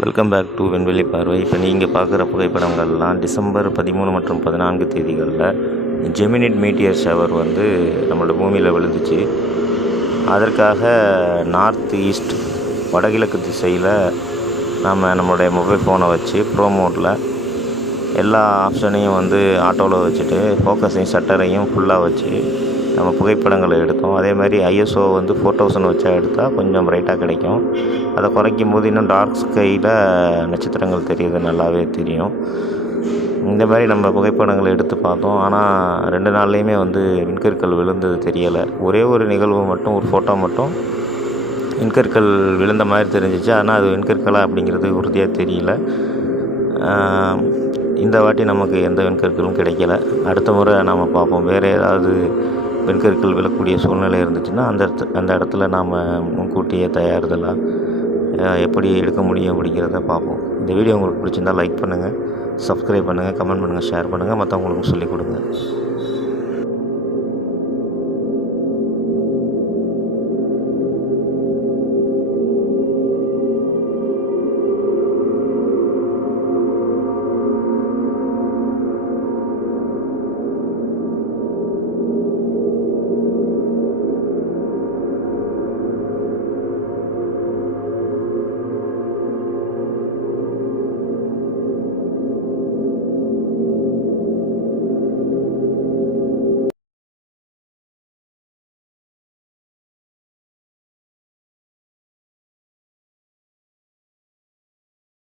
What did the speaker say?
Welcome back to விண்வெளி பார்வை இப்போ நீங்கள் பார்க்குற புகைப்படங்கள்லாம் டிசம்பர் பதிமூணு மற்றும் பதினான்கு தேதிகளில் ஜெமினிட் மீட்டியர் ஷவர் வந்து நம்மளோட பூமியில் விழுந்துச்சு. அதற்காக நார்த் ஈஸ்ட் வடகிழக்கு திசையில் நாம் நம்மளுடைய மொபைல் ஃபோனை வச்சு ப்ரோ மோட்டில் எல்லா ஆப்ஷனையும் வந்து ஆட்டோவில் வச்சுட்டு ஃபோக்கஸையும் ஷட்டரையும் ஃபுல்லாக வச்சு நம்ம புகைப்படங்களை எடுத்தோம். அதே மாதிரி ஐஎஸ்ஓ வந்து ஃபோர் தௌசண்ட் வச்சா எடுத்தால் கொஞ்சம் பிரைட்டாக கிடைக்கும். அதை குறைக்கும் போது இன்னும் டார்க் ஸ்கையில் நட்சத்திரங்கள் தெரியுது நல்லாவே தெரியும். இந்த மாதிரி நம்ம புகைப்படங்களை எடுத்து பார்த்தோம். ஆனால் ரெண்டு நாள்லேயுமே வந்து விண்கற்கள் விழுந்தது தெரியலை. ஒரே ஒரு நிகழ்வு மட்டும் ஒரு ஃபோட்டோ மட்டும் விண்கற்கள் விழுந்த மாதிரி தெரிஞ்சிச்சு. ஆனால் அது விண்கற்களா அப்படிங்கிறது உறுதியாக தெரியல. இந்த வாட்டி நமக்கு எந்த விண்கற்களும் கிடைக்கல. அடுத்த முறை நாம் பார்ப்போம். வேறு ஏதாவது வெண்கற்கள் விழக்கூடிய சூழ்நிலை இருந்துச்சுன்னா அந்த இடத்து அந்த இடத்துல நாம் முன்கூட்டியே தயாரிதலாக எப்படி எடுக்க முடியும் அப்படிங்கிறத பார்ப்போம். இந்த வீடியோ உங்களுக்கு பிடிச்சிருந்தா லைக் பண்ணுங்கள் சப்ஸ்கிரைப் பண்ணுங்கள் கமெண்ட் பண்ணுங்கள் ஷேர் பண்ணுங்கள் மற்றவங்களுக்கும் சொல்லிக் கொடுங்க.